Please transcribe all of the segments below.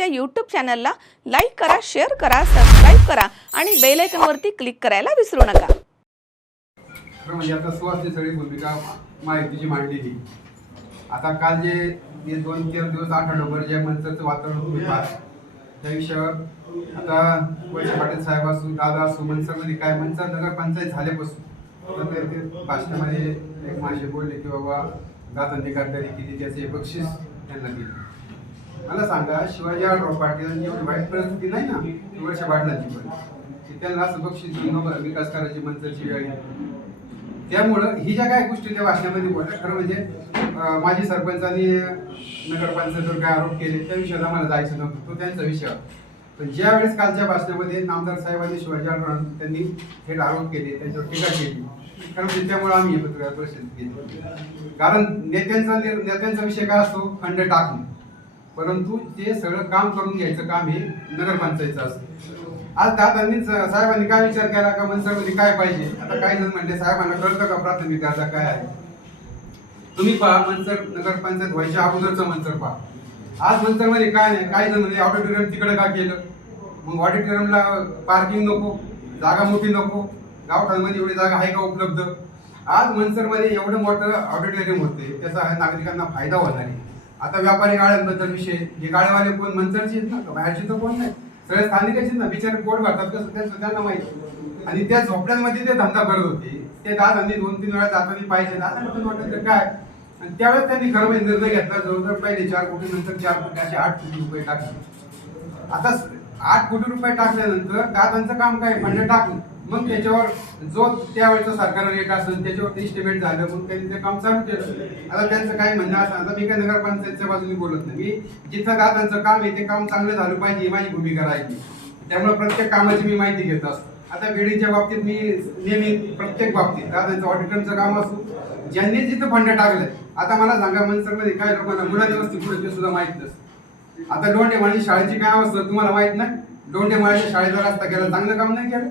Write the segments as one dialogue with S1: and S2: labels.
S1: या यूट्यूब चॅनलला लाईक करा शेअर करा सबस्क्राईब करा आणि बेल आयकॉनवरती क्लिक करायला विसरू नका.
S2: म्हणजे आता सुवासची सगळी भूमिका माहितीची मांडलेली. आता काल जे जे दोन तीन दिवस आठवड्याभर जे मंचरचं वातावरण पाहता त्या विषयावर आता वैसे पाटील साहेब असू दादा असू मनसरमध्ये काय मनसर नगर पंचायत झाल्यापासून तर ते- भाषणामध्ये एक मासे बोलले की बाबा दादांनी गद्दारी केली त्याचे बक्षीस त्यांना दिले. मला सांगा शिवाजी पाटील एवढी वाईट परिस्थिती नाही ना? वर्ष पाटलांची पण. की त्यांना असं बक्षीस विकास करायची मंचरची वेळ त्यामुळं ही ज्या काय गोष्टी त्या भाषणामध्ये बोलल्या खरं म्हणजे माझी माजी सरपंचांनी नगरपंचायतीवर काय आरोप केले त्या विषयाला आम्हाला जायचं नव्हतं. तो त्यांचा विषय पण ज्या वेळेस कालच्या भाषणामध्ये नामदार साहेबांनी शिवाजी आढळराव त्यांनी थेट आरोप केले त्यांच्यावर टीका केली. कारण म्हणजे त्यामुळे आम्ही हे पत्रकार परिषद केली. कारण नेत्यांचा नेत्यांचा विषय काय असतो? खंड टाकणे परंतु ते सगळं काम करून घ्यायचं काम हे नगरपंचायतचं असतं. आज दादांनी साहेबांनी काय विचार केला का मनसरमध्ये काय पाहिजे? आता काही जण म्हणले साहेबांना कळतं का प्राथमिक गरजा काय आहे? तुम्ही पहा मनसर नगरपंचायत व्हायच्या अगोदरचं मनसर पहा. आज मनसरमध्ये काय नाही काही जण म्हणजे ऑडिटोरियम तिकडे का केलं? मग ऑडिटोरियमला पार्किंग नको जागा मोठी नको गावठाणमध्ये एवढी जागा आहे का उपलब्ध? आज मनसरमध्ये एवढं मोठं ऑडिटोरियम होते त्याचा नागरिकांना फायदा होणार आहे. आता व्यापारी गाळ्यांबद्दल विषय हे गाळेवाले कोण मंचरचे आहेत ना बाहेरचे तर कोण नाही? सगळे स्थानिकच आहेत ना बिचारे पोट भरतात कसं? त्यांचं सगळ्यांना माहिती आणि त्या झोपड्यांमध्ये ते धंदा करत होते. ते दादांनी दोन तीन वेळा जाताना पाहिजे. दादा वाटत काय? आणि त्यावेळेस त्यांनी खरं म्हणजे निर्णय घेतला. जवळजवळ पहिले चार कोटी नंतर चार कोटी असे आठ कोटी रुपये टाकले. आता आठ कोटी रुपये टाकल्यानंतर दादांचं काम काय? म्हणजे टाकलं. मग त्याच्यावर जो त्यावेळेचा सरकार रेट असेल त्याच्यावर इस्टिमेट झालं मग त्यांनी ते काम चालू केलं. आता त्यांचं काय म्हणणं असं आता मी काय नगरपंचायतच्या बाजूने बोलत नाही. मी जिथं दादांचं काम आहे ते काम चांगलं झालं पाहिजे ही माझी भूमिका राहिली. त्यामुळे प्रत्येक कामाची मी माहिती घेत असतो. आता बिल्डिंगच्या बाबतीत मी नेहमी प्रत्येक बाबतीत दादांचं ऑडिटरचं काम असो ज्यांनी जिथं फंड टाकलंय. आता मला सांगा मनसरमध्ये काय लोकांना मुलांची वस्ती पुढे ते सुद्धा माहीत नसतं. आता डोंडे माळी शाळेची काय अवस्था तुम्हाला माहीत नाही? डोंडे माळीच्या शाळेचा रस्ता केला चांगलं काम नाही केलं?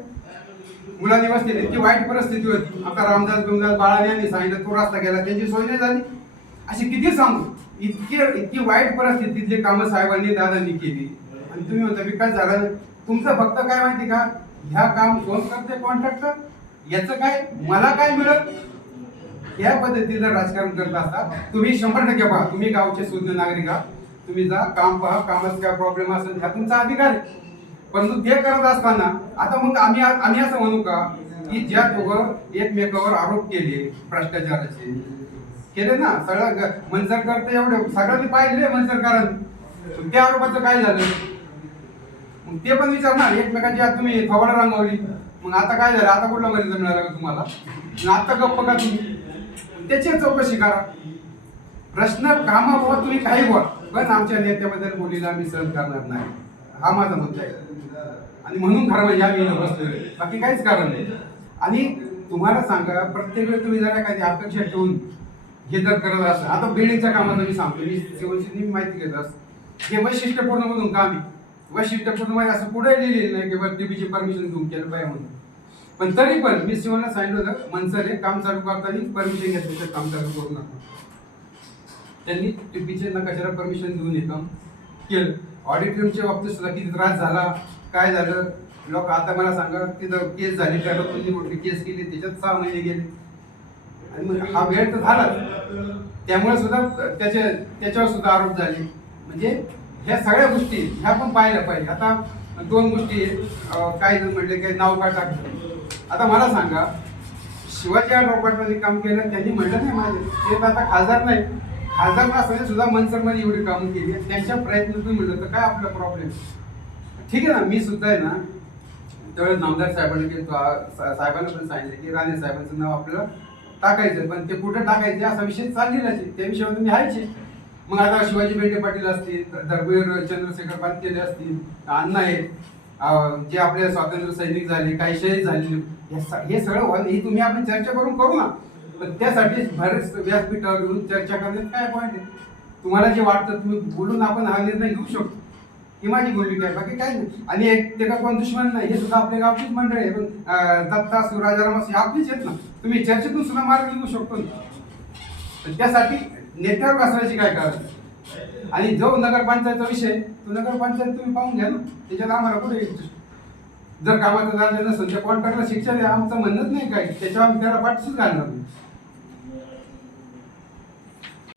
S2: मुलांनी वस्ती इतकी वाईट परिस्थिती होती. आता रामदास बिमदास बाळाने यांनी सांगितलं तो रस्ता केला त्यांची सोय नाही झाली. अशी किती सांगू? इतकी इतकी वाईट परिस्थितीतले कामं साहेबांनी दादांनी केली. आणि तुम्ही म्हणता विकास झाला नाही. तुमचं फक्त काय माहिती का? ह्या काम कोण करते कॉन्ट्रॅक्टर याचं काय? मला काय मिळत? या पद्धतीचं राजकारण करत असता तुम्ही शंभर टक्के पहा. तुम्ही गावचे सुज्ञ नागरिक आहात. तुम्ही जा काम पहा. कामाचा काय प्रॉब्लेम असेल हा तुमचा अधिकार आहे. परंतु ते करत असताना आता मग आम्ही आम्ही असं म्हणू का की ज्या दोघं एकमेकावर आरोप केले भ्रष्टाचाराचे. केले ना सगळं मनसर तर एवढे सगळ्यांनी पाहिले मनसरकारांनी त्या आरोपाचं काय झालं? मग ते पण विचारणार एकमेकांची आज तुम्ही फवाड रंगवली. मग आता काय झालं? आता कुठला मर्यादा मिळाला का तुम्हाला? आता गप्प का तुम्ही. त्याची चौकशी करा. प्रश्न कामा बाबा तुम्ही काही बोला. पण आमच्या नेत्याबद्दल बोलीला आम्ही सहन करणार नाही. हा माझा मुद्दा आहे. आणि म्हणून खरं म्हणजे आम्ही बसलोय बाकी काहीच कारण नाही. आणि तुम्हाला सांगा प्रत्येक वेळी तुम्ही जरा काही अपेक्षा ठेवून हे जर करत असाल आता बिल्डिंगच्या कामाचं मी सांगतो मी शिवसेनेची माहिती घेत असतो हे वैशिष्ट्यपूर्ण म्हणून काम आहे. वैशिष्ट्यपूर्ण माहिती असं पुढे लिहिलेलं नाही की बरं टीबीची परमिशन घेऊन केलं पाहिजे म्हणून. पण तरी पण मी शिवांना सांगितलं होतं मनसर हे काम चालू करताना परमिशन घेतल्याशिवाय काम चालू करू नका. त्यांनी टीपीचे नकाशाला परमिशन घेऊन हे काम केलं? ऑडिटोरियमच्या बाबतीत सुद्धा किती त्रास झाला? काय झालं? लोक आता मला सांगा तिथं केस झाली त्या लोकांनी मोठी केस केली? त्याच्यात सहा महिने गेले. आणि मग हा वेळ तर झाला त्यामुळे सुद्धा त्याच्या त्याच्यावर सुद्धा आरोप झाले. म्हणजे ह्या सगळ्या गोष्टी ह्या पण पाहिल्या पाहिजे. आता दोन गोष्टी अं, काही जण म्हटले काही नाव काय टाकलं? आता मला सांगा शिवाजी आढराव काम केलं त्यांनी म्हटलं नाही माझे. ते तर आता खासदार नाही खासदार असताना सुद्धा मनसरमध्ये एवढी कामं केली आणि त्यांच्या प्रयत्नातून म्हटलं तर काय आपला प्रॉब्लेम ठीक आहे ना मी सुद्धा आहे ना त्यावेळेस नामदार साहेबांनी सा- साहेबांना पण सांगितलं की राणे साहेबांचं नाव आपलं टाकायचं पण ते कुठं टाकायचे असा विषय चाललेला आहे. त्या विषयावर तुम्ही आहेचे मग आता शिवाजी बेंडे पाटील असतील धर्मवीर चंद्रशेखर पाटील असतील अण्णा आहेत जे आपले स्वातंत्र्य सैनिक झाले काही शहीद झाले हे सगळं हे सगळं तुम्ही आपण चर्चा करून करू ना. पण त्यासाठी बरेच व्यासपीठावर येऊन चर्चा करण्यात काय पॉईंट आहे? तुम्हाला जे वाटतं तुम्ही बोलून आपण हा निर्णय घेऊ शकतो. ही माझी भूमिका आहे बाकी काय नाही. आणि एक ते का कोण दुश्मन नाही हे सुद्धा आपल्या गावचीच मंडळ आहे. पण दत्ता सुराजाराम हे आपलीच आहेत ना. तुम्ही चर्चेतून सुद्धा मार्ग निघू शकतो ना. त्यासाठी नेत्यावर बसवायची काय कारण आणि जो नगरपंचायतचा विषय तो नगरपंचायत तुम्ही पाहून घ्या ना. त्याच्यात आम्हाला कुठे जर कामाचं झालं नसेल त्या कॉन्ट्रॅक्टला शिक्षा द्या आमचं म्हणणंच नाही काय त्याच्यावर आम्ही त्याला पाठसूच घालणार नाही.